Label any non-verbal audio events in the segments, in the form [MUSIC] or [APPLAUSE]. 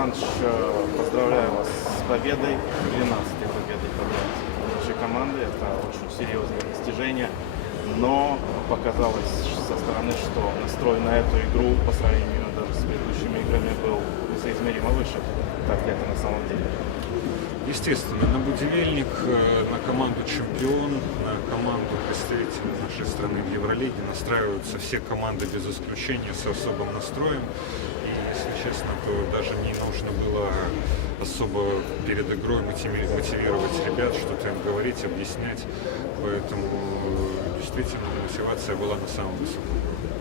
Александрович, э, поздравляю вас с победой, 12-й победой подряд нашей команды. Это очень серьезное достижение. Но показалось со стороны, что настрой на эту игру по сравнению даже с предыдущими играми был соизмеримо выше. Так ли это на самом деле? Естественно, на будивельник, э, на команду чемпион, на команду представителей нашей страны в Евролиге настраиваются все команды без исключения с особым настроем. Честно, то даже не нужно было особо перед игрой мотиви- мотивировать ребят, что-то им говорить, объяснять. Поэтому э, действительно мотивация была на самом высоком уровне.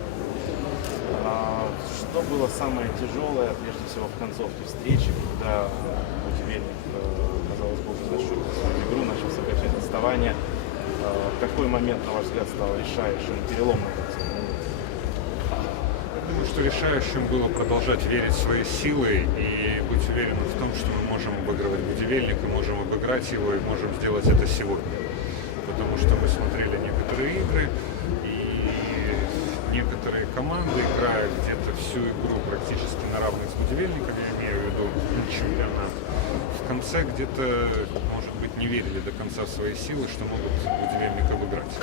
А, Что было самое тяжелое, прежде всего, в концовке встречи, когда Будивельник, э, казалось бы, уже зашел свою игру, начал сокращать отставание. А, Какой момент, на ваш взгляд, стал решающим, переломным? Что решающим было продолжать верить в свои силы и быть уверенным в том, что мы можем обыгрывать будивельник, и можем обыграть его, и можем сделать это сегодня. Потому что мы смотрели некоторые игры, и некоторые команды играют где-то всю игру практически на равных с будивельником, я имею в виду чемпионат. В конце где-то, может быть, не верили до конца в свои силы, что могут будивельник обыграть.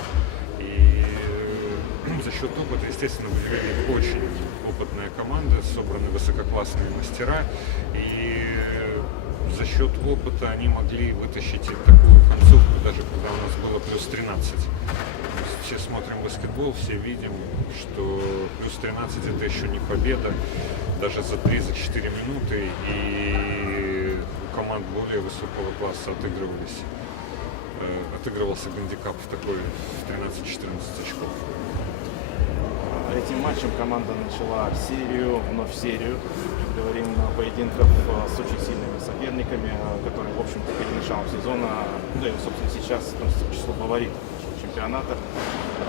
И э, [CLEARS THROAT] за счет опыта, естественно, Будивельник очень опытная команда, собраны высококлассные мастера, и за счет опыта они могли вытащить такую концовку, даже когда у нас было плюс 13. То есть Все смотрим баскетбол, все видим, что плюс 13 это еще не победа, даже за 3-4 минуты, и у команд более высокого класса отыгрывались э, отыгрывался гандикап в такой в 13-14 очков. Этим матчем команда начала серию, вновь серию, говорим, поединков э, с очень сильными соперниками, э, которые, в общем-то, перед началом сезона, да и, собственно, сейчас относятся к числу фаворитов чемпионата.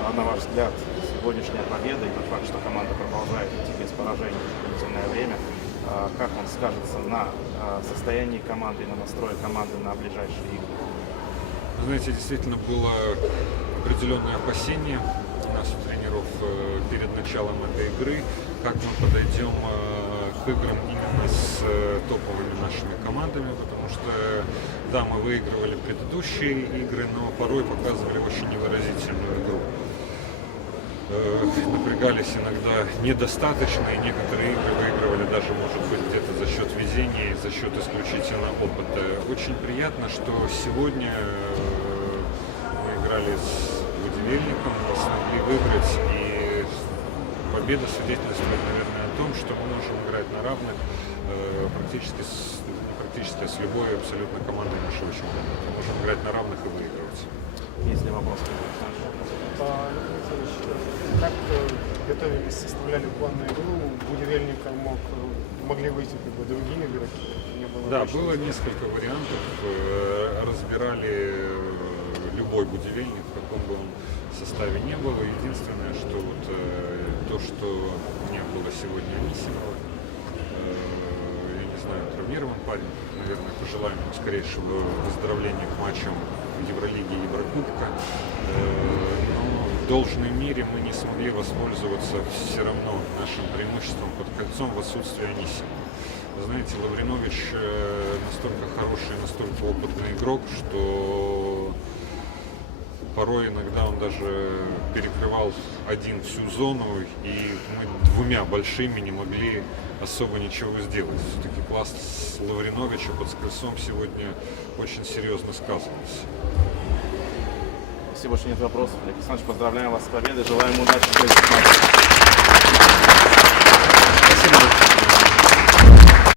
А На ваш взгляд, сегодняшняя победа и тот факт, что команда продолжает идти без поражений уже длительное время, э, как он скажется на э, состоянии команды на настрое команды на ближайшие игры? Знаете, действительно было определенное опасение у тренеров э, перед началом этой игры, как мы подойдем э, к играм именно с э, топовыми нашими командами, потому что, да, мы выигрывали предыдущие игры, но порой показывали очень невыразительную игру. Напрягались иногда недостаточно, и некоторые игры выигрывали даже, может быть, где-то за счет везения за счет исключительно опыта. Очень приятно, что сегодня мы играли с Мы смогли выиграть, и победа свидетельствует, наверное, о том, что мы можем играть на равных э, практически с, практически, с любой абсолютно командой нашего чемпионата. Можем играть на равных и выигрывать. Если Александр? А, Как э, готовились, составляли план на игру, Будивельника мог, э, могли выйти как бы другие игроки, было Да, было несколько вариантов. Разбирали любой будивельник, каком бы он составе не было. Единственное, что вот э, то, что не было сегодня Анисимова, э, я не знаю, травмирован парень, наверное, пожелаем ему скорейшего выздоровления к матчам Евролиги и Еврокубка. Э, Но в должной мере мы не смогли воспользоваться все равно нашим преимуществом под кольцом в отсутствие Анисимова. Вы знаете, Лавринович настолько хороший, настолько опытный игрок, что порой иногда он даже перекрывал один всю зону, и мы двумя большими не могли особо ничего сделать. Все-таки класс Лавриновича под скольцом сегодня очень серьезно сказывался. Спасибо, больше нет вопросов. Олег Александрович, поздравляем вас с победой, желаем удачи. Спасибо.